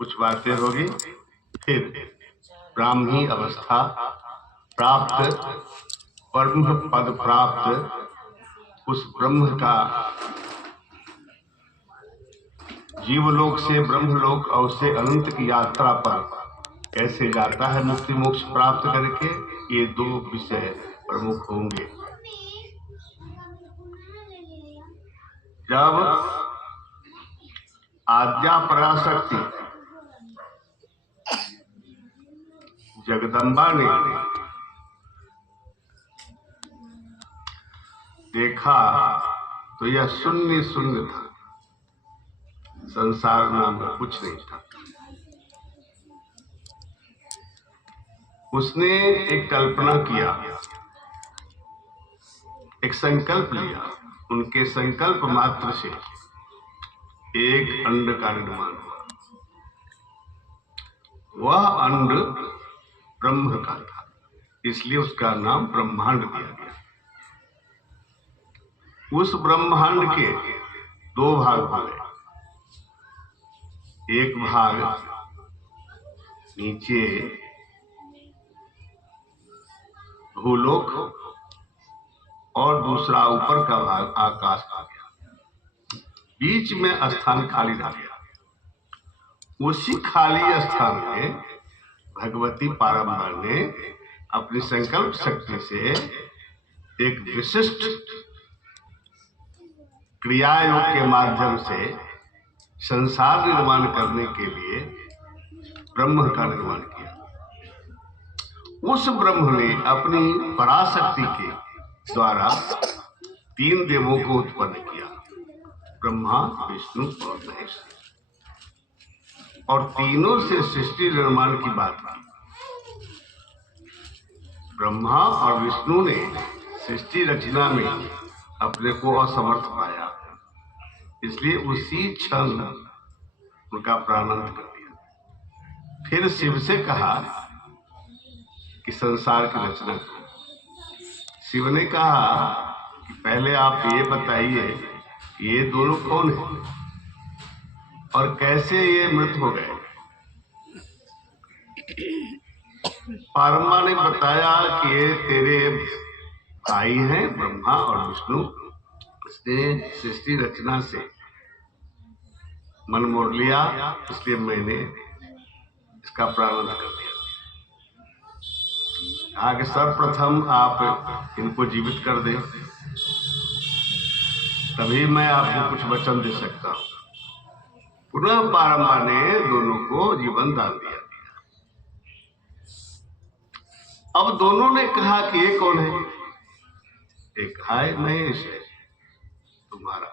कुछ बातें होगी, फिर ब्राह्मी अवस्था प्राप्त, ब्रह्म पद प्राप्त, उस ब्रह्म का जीवलोक से ब्रह्मलोक और से अनंत की यात्रा पर कैसे जाता है मुक्ति मोक्ष प्राप्त करके, ये दो विषय प्रमुख होंगे। जब आद्या पराशक्ति जगदम्बा ने देखा तो यह शून्य शून्य था, संसार नाम का कुछ नहीं था। उसने एक कल्पना किया, एक संकल्प लिया। उनके संकल्प मात्र से एक अंड का निर्माण हुआ। वह अंड ब्रह्म का था, इसलिए उसका नाम ब्रह्मांड दिया गया। उस ब्रह्मांड के दो भाग हुए। एक भाग नीचे भूलोक और दूसरा ऊपर का भाग आकाश आ गया। बीच में स्थान खाली रह गया। उसी खाली स्थान में भगवती पारंबार ने अपनी संकल्प शक्ति से एक विशिष्ट क्रियायोग के माध्यम से संसार निर्माण करने के लिए ब्रह्म का निर्माण किया। उस ब्रह्म ने अपनी पराशक्ति के द्वारा तीन देवों को उत्पन्न किया, ब्रह्मा विष्णु और महेश, और तीनों से सृष्टि निर्माण की बात की। ब्रह्मा और विष्णु ने सृष्टि रचना में अपने को असमर्थ पाया, इसलिए उसी क्षण उनका प्राणांत कर दिया। फिर शिव से कहा कि संसार की रचना करो। शिव ने कहा कि पहले आप ये बताइए ये दोनों कौन है और कैसे ये मृत हो गए। पारमा ने बताया कि ये तेरे भाई हैं ब्रह्मा और विष्णु, इसने सृष्टि रचना से मन मोड़ लिया, इसलिए मैंने इसका प्रारंभ कर दिया। आगे सर्वप्रथम आप इनको जीवित कर दें, तभी मैं आपको कुछ वचन दे सकता हूं। पुनः पारमा ने दोनों को जीवन दान दिया। अब दोनों ने कहा कि ये कौन है। एक है महेश है, तुम्हारा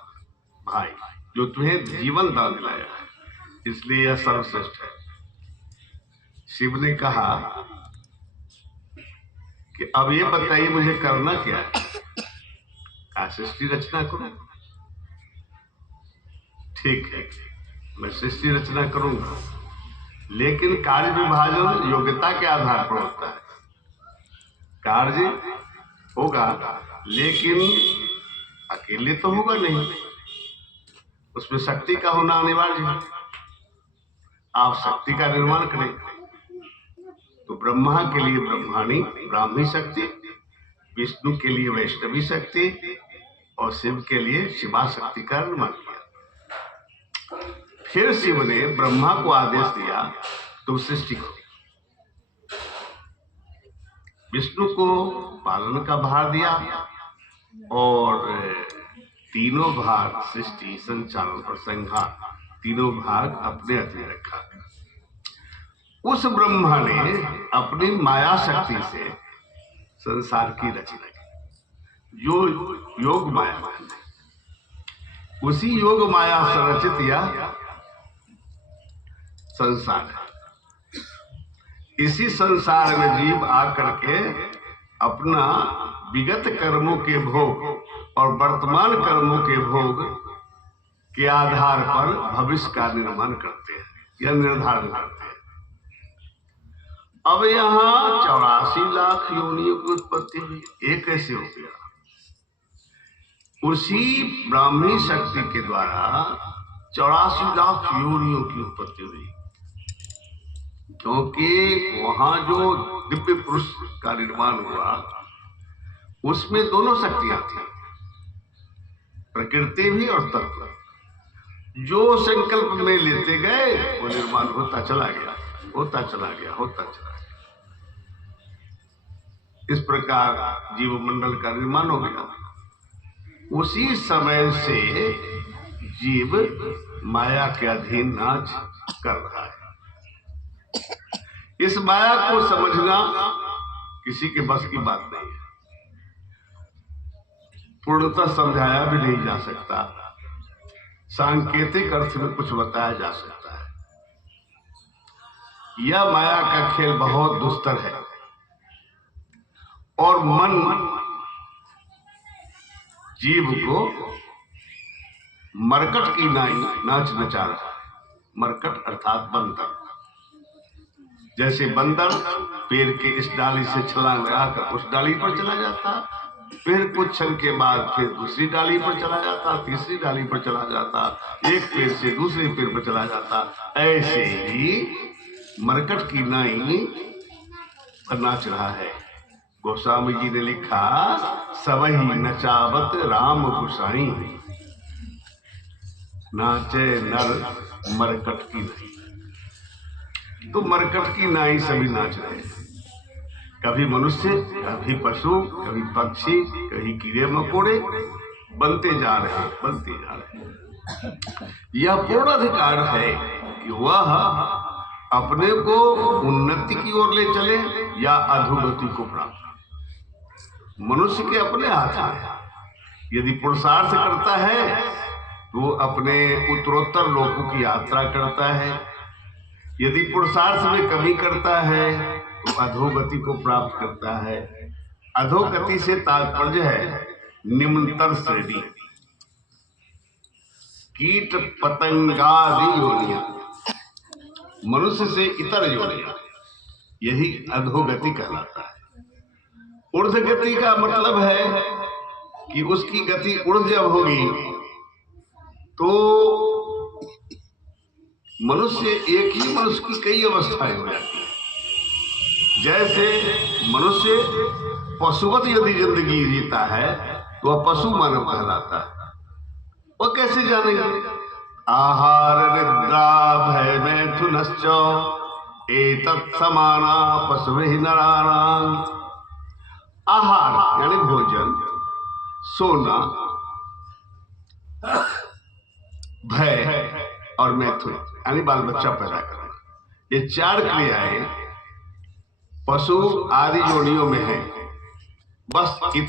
भाई, जो तुम्हें जीवन दान दिलाया है, इसलिए यह सर्वश्रेष्ठ है। शिव ने कहा कि अब ये बताइए मुझे करना क्या है। क्या सृष्टि रचना करूं? ठीक है, मैं सृष्टि रचना करूंगा, लेकिन कार्य विभाजन योग्यता के आधार पर होता है। कार्य होगा लेकिन अकेले तो होगा नहीं, उसमें शक्ति का होना अनिवार्य है। आप शक्ति का निर्माण करें तो ब्रह्मा के लिए ब्रह्माणी ब्राह्मी शक्ति, विष्णु के लिए वैष्णवी शक्ति और शिव के लिए शिवा शक्ति का निर्माण किया। फिर शिव ने ब्रह्मा को आदेश दिया तुम सृष्टि करो। विष्णु को पालन का भार दिया और तीनों भाग सृष्टि, संचालन और संहार तीनों भाग अपने अधीन रखा। उस ब्रह्मा ने अपनी माया शक्ति से संसार की रचना की, जो योग माया है। उसी योग माया से रचित यह संसार है। इसी संसार में जीव आकर के अपना विगत कर्मों के भोग और वर्तमान कर्मों के भोग के आधार पर भविष्य का निर्माण करते हैं या निर्धारण करते हैं। अब यहाँ 84 लाख योनियों की उत्पत्ति हुई, एक कैसे हो गया? उसी ब्राह्मी शक्ति के द्वारा 84 लाख योनियों की उत्पत्ति हुई। क्योंकि वहां जो दिव्य पुरुष का निर्माण हुआ उसमें दोनों शक्तियां थी, प्रकृति भी और तत्व। जो संकल्प में लेते गए वो निर्माण होता चला गया, होता चला गया, होता चला गया। इस प्रकार जीव मंडल का निर्माण हो गया। उसी समय से जीव माया के अधीन नाच कर रहा है। इस माया को समझना किसी के बस की बात नहीं है, पूर्णतः समझाया भी नहीं जा सकता, सांकेतिक अर्थ में कुछ बताया जा सकता है। यह माया का खेल बहुत दुस्तर है और मन जीव को मरकट की नाच नचा रहा है। मरकट अर्थात बंदर। जैसे बंदर पेड़ के इस डाली से छलांग लगाकर उस डाली पर चला जाता, फिर कुछ क्षण के बाद फिर दूसरी डाली पर चला जाता, तीसरी डाली पर चला जाता, एक पेड़ से दूसरे पेड़ पर चला जाता। ऐसे ही मरकट की नाई पर नाच रहा है। गोस्वामी जी ने लिखा, सबही नचावत राम गुसाई, नाचे नर मरकट की नाई। तो मरकट की नाई सभी नाच रहे हैं, कभी मनुष्य, कभी पशु, कभी पक्षी, कभी कीड़े मकोड़े, बनते जा रहे हैं, बनते जा रहे हैं। यह पूर्ण अधिकार है कि वह अपने को उन्नति की ओर ले चले या अधोगति को प्राप्त। मनुष्य के अपने हाथ में। यदि पुरुषार्थ करता है तो अपने उत्तरोत्तर लोकों की यात्रा करता है, यदि पुरुषार्थ में कमी करता है तो अधोगति को प्राप्त करता है। अधोगति से तात्पर्य है निम्नतर श्रेणी, कीट पतंगादि योनियां, मनुष्य से इतर योनियां, यही अधोगति कहलाता है। ऊर्ध्व गति का मतलब है कि उसकी गति ऊर्ध्व जब होगी तो मनुष्य, एक ही मनुष्य की कई अवस्थाएं हो जाती है। जैसे मनुष्य पशुवत यदि जिंदगी जीता है तो वह पशु मानव कहलाता है। वो कैसे जानेंगे? आहार निद्रा भय मैथुनश्च एतत् समाना पशुभिः नराणाम्। आहार यानी भोजन, सोना, भय और मैथुन यानी बाल बच्चा पैदा करना, ये चार क्रियाएं पशु आदि योनियों में है। बस